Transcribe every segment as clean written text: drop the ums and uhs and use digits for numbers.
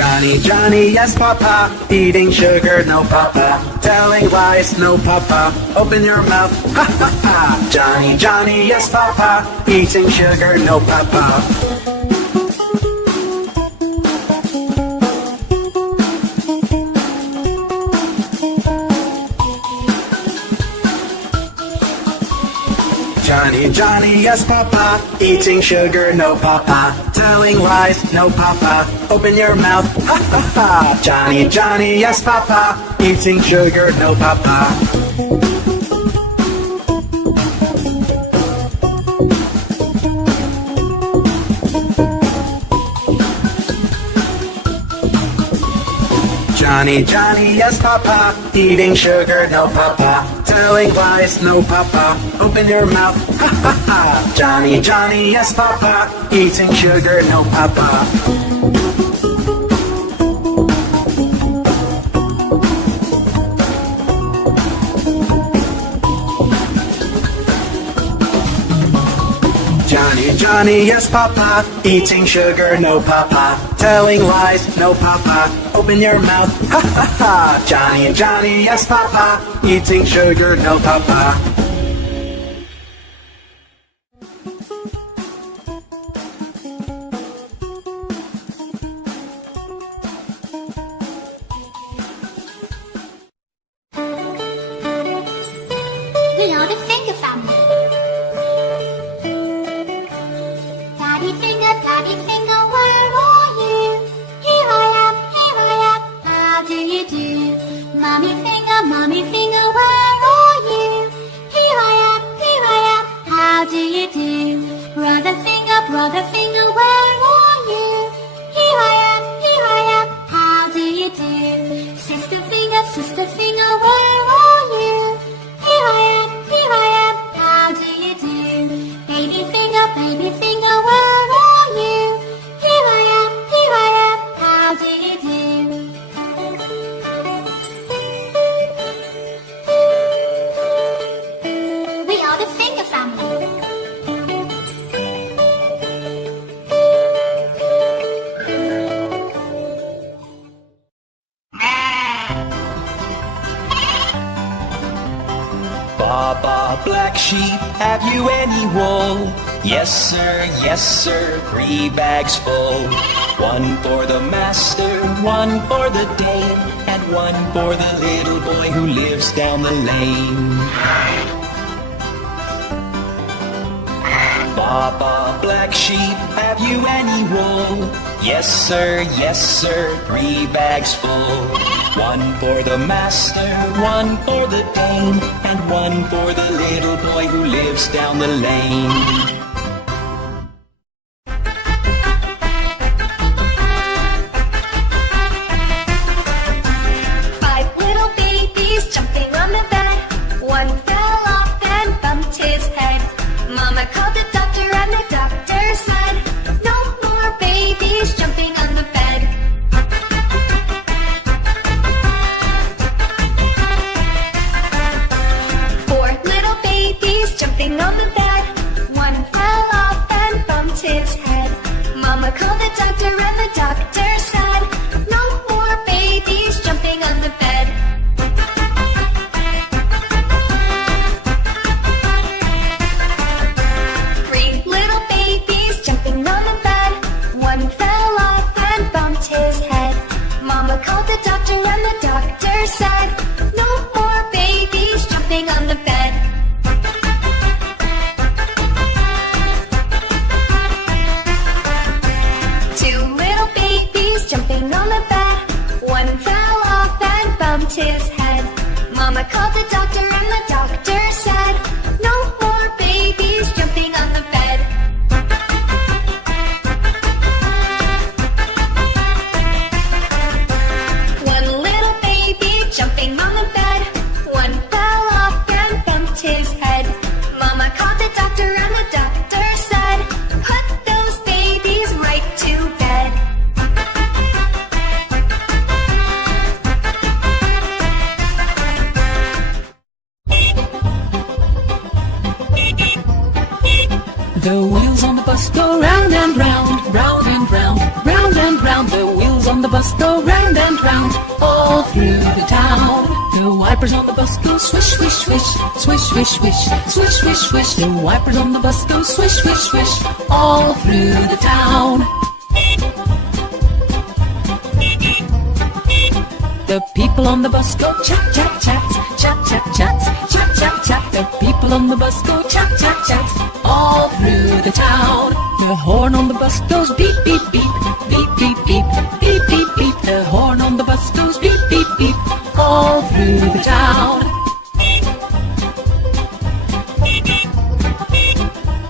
Johny Johny, yes papa, eating sugar, no papa, telling lies, no papa, open your mouth, ha ha ha. Johny Johny, yes papa, eating sugar, no papa. Johny Johny, yes papa, eating sugar, no papa, telling lies, no papa, open your mouth, ha ha ha. Johny Johny, yes papa, eating sugar, no papa. Johny Johny, yes papa, eating sugar, no papa, telling lies, no papa, open your mouth, ha ha ha. Johny Johny, yes papa, eating sugar, no papa. Johny Johny, yes papa, eating sugar, no papa, telling lies, no papa, open your mouth, ha ha ha. Johny Johny, yes papa, eating sugar, no papa. We are the finger family. Daddy finger, where are you? Here I am, how do you do? Mommy finger, where are you? Here I am, how do you do? Brother finger, where are you? Here I am, how do you do? Sister finger, where are you? Here I am, how do you do? Baby finger, where are you? Here I am, how do you do? We are the finger family. Baba, black sheep, have you any wool? Yes sir, 3 bags full. 1 for the master, 1 for the dame, and 1 for the little boy who lives down the lane. Baba, black sheep, have you any wool? Yes sir, 3 bags full. 1 for the master, 1 for the dame, and 1 for the little boy who lives down the lane. 5 little babies jumping on the bed. 1 fell off and bumped his head. Mama called the doctor and the doctor said, no more babies jumping on the bed. 4 little babies jumping on the bed. 1 fell off and bumped his head. Mama called the doctor and the doctor said, no more babies jumping on the bed. 3 little babies jumping on the bed. 1 fell off and bumped his head. Mama called the doctor and the doctor said, no more babies jumping on the bed. 2 little babies jumping on the bed. 1 fell off and bumped his head. Mama called the doctor and the doctor said, no more babies jumping on the bed. 1 little baby jumping on the bed. 1 fell off and bumped his head. Mama called the doctor and the doctor said, put those babies right to bed. on the bus go round and round, all through the town. The wipers on the bus go swish, swish, swish, swish, swish, swish, swish, swish, swish. The wipers on the bus go swish, swish, swish, all through the town. The people on the bus go chat, chat, chat, chat, chat, chat, chat, chat, chat. The people on the bus go chat, chat, chat, all through the town. The horn on the bus goes beep, beep, beep, beep, beep, beep, beep, beep, beep. The horn on the bus goes beep, beep, beep, all through the town.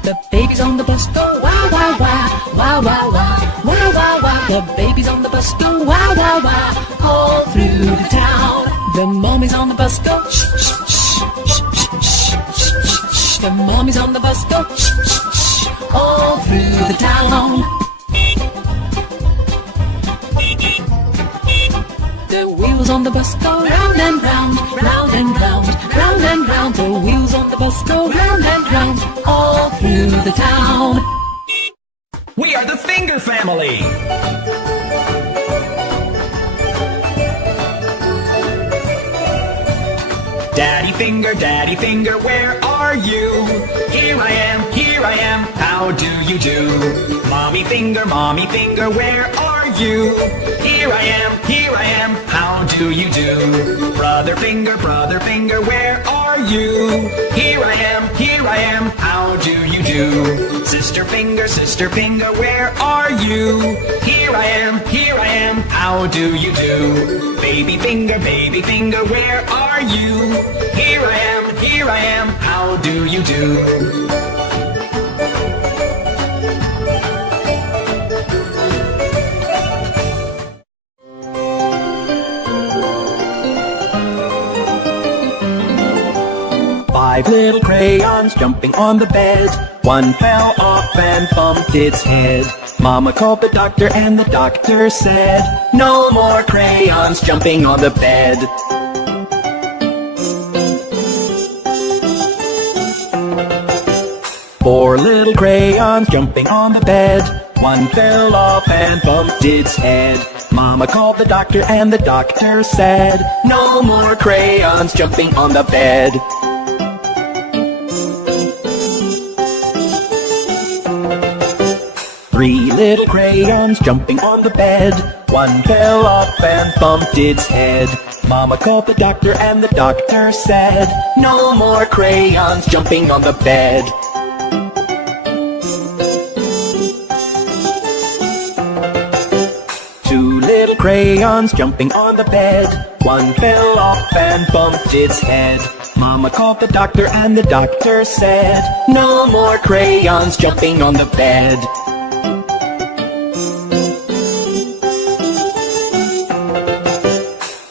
The babies on the bus go wow, wow, wow, wow, wow, wow, wow, wow, wow. The babies on the bus go wow, wow, wow, all through the town. The mommies on the bus go shh, shh, shh, shh, shh, shh, shh, shh. The mommies on the bus go shh, shh, shh, all through the town. The wheels on the bus go round and round, round and round, round and round. The wheels on the bus go round and round, all through the town. We are the Finger Family. Daddy Finger, where are you? Here I am, how do you do? Mommy Finger, where are you? Here I am, how do you do? Brother Finger, where are you? Here I am, how do you do? Sister Finger, where are you? Here I am, how do you do? Baby Finger, where are you? Here I am, how do you do? 5 little crayons jumping on the bed. One fell off and bumped its head. Mama called the doctor and the doctor said, no more crayons jumping on the bed. Four little crayons jumping on the bed. One fell off and bumped its head. Mama called the doctor and the doctor said, no more crayons jumping on the bed. Three little crayons jumping on the bed. One fell off and bumped its head. Mama called the doctor and the doctor said, no more crayons jumping on the bed. Two little crayons jumping on the bed. One fell off and bumped its head. Mama called the doctor and the doctor said, no more crayons jumping on the bed.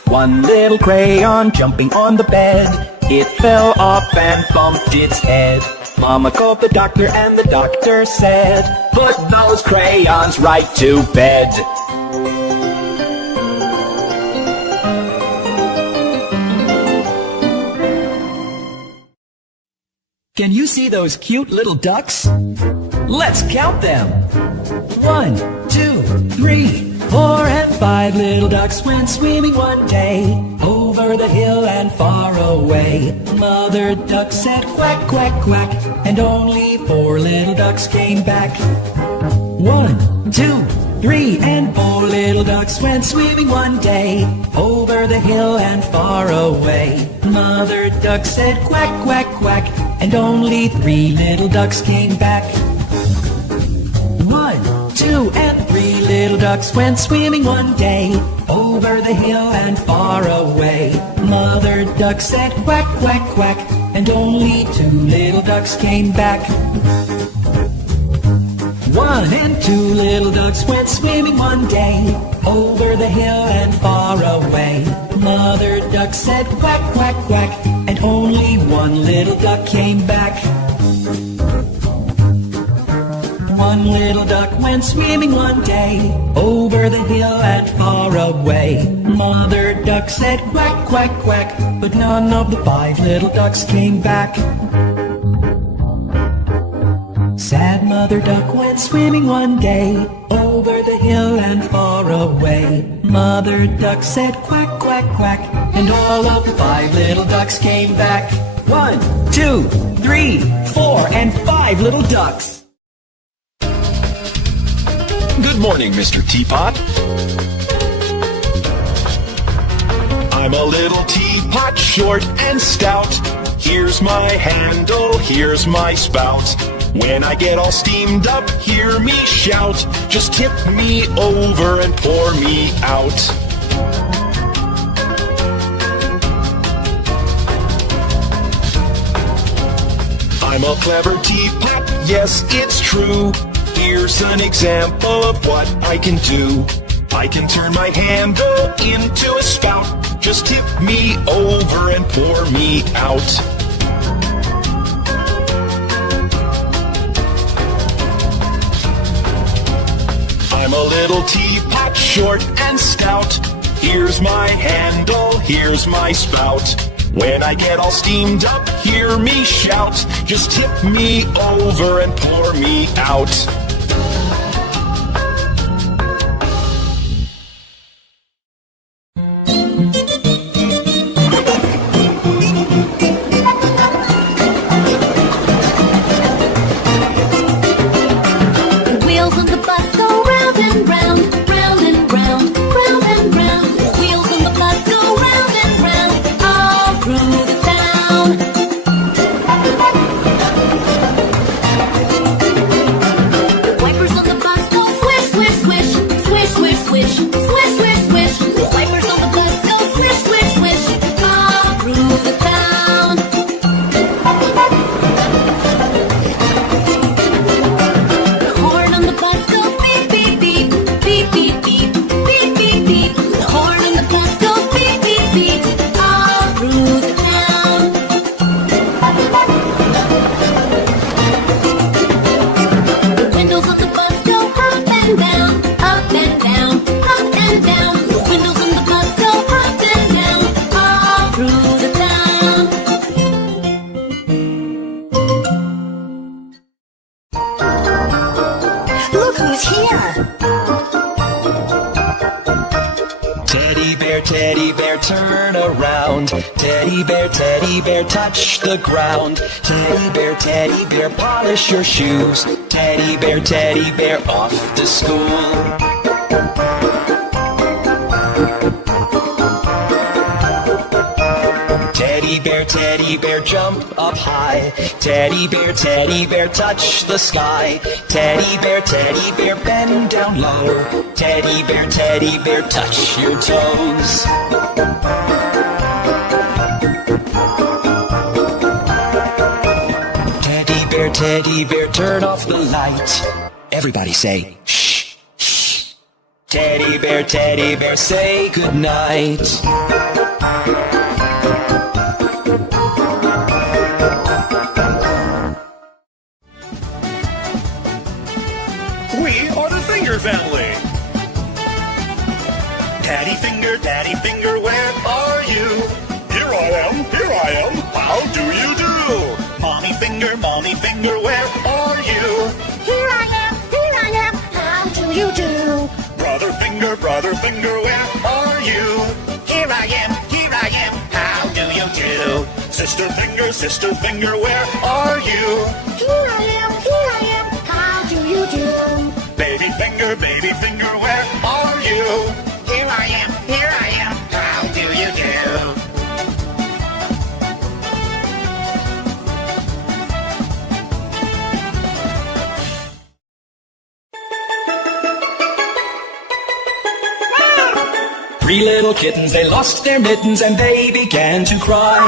One little crayon jumping on the bed. It fell off and bumped its head. Mama called the doctor and the doctor said, put those crayons right to bed. Can you see those cute little ducks? Let's count them. 1, 2, 3, 4, and 5 little ducks went swimming one day, over the hill and far away. Mother duck said quack, quack, quack, and only 4 little ducks came back. 1, 2, 3, and 4 little ducks went swimming one day, over the hill and far away. Mother duck said quack, quack, quack, and only 3 little ducks came back. 1, 2, and 3 little ducks went swimming one day, over the hill and far away. Mother duck said quack, quack, quack, and only 2 little ducks came back. 1 and 2 little ducks went swimming one day, over the hill and far away. Mother duck said quack, quack, quack, and only 1 little duck came back. 1 little duck went swimming one day, over the hill and far away. Mother duck said quack, quack, quack, but none of the 5 little ducks came back. Sad mother duck went swimming one day, over the hill and far away. Mother duck said quack, quack, quack, and all of the 5 little ducks came back. 1, 2, 3, 4, and 5 little ducks. Good morning, Mr. Teapot. I'm a little teapot, short and stout. Here's my handle, here's my spout. When I get all steamed up, hear me shout. Just tip me over and pour me out. I'm a clever teapot, yes, it's true. Here's an example of what I can do. I can turn my handle into a spout. Just tip me over and pour me out. I'm a little teapot, short and stout. Here's my handle, here's my spout. When I get all steamed up, hear me shout. Just tip me over and pour me out. Turn around. Teddy bear, touch the ground. Teddy bear, polish your shoes. Teddy bear, off to school. Teddy bear, jump up high. Teddy bear, touch the sky. Teddy bear, bend down low. Teddy bear, touch your toes. Teddy bear, turn off the light. Everybody say, shh, shh. Teddy bear, say goodnight. We are the Finger family. Daddy Finger, where are you? Here I am, how do you do? Mommy Finger, where are you? Here I am, how do you do? Brother Finger, where are you? Here I am, how do you do? Sister Finger, where are you? Here I am, how do you do? Baby Finger, where are you? Here I am, how do you do? Three little kittens, they lost their mittens and they began to cry.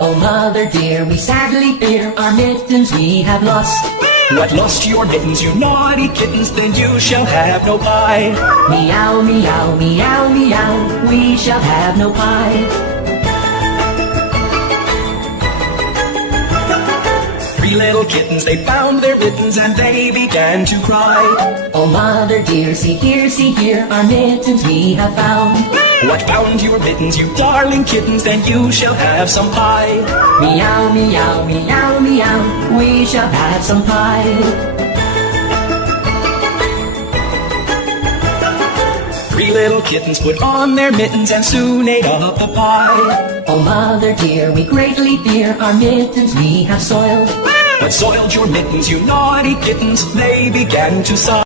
Oh, mother dear, we sadly fear our mittens we have lost. What, lost your mittens, you naughty kittens? Then you shall have no pie. Meow, meow, meow, meow, we shall have no pie. Three little kittens, they found their mittens and they began to cry. Oh, mother dear, see here, our mittens we have found. What, found your mittens, you darling kittens? Then you shall have some pie. Meow, meow, meow, meow, we shall have some pie. little kittens put on their mittens and soon ate up the pie. Oh, mother dear, we greatly fear our mittens we have soiled. But soiled your mittens, you naughty kittens, they began to sigh.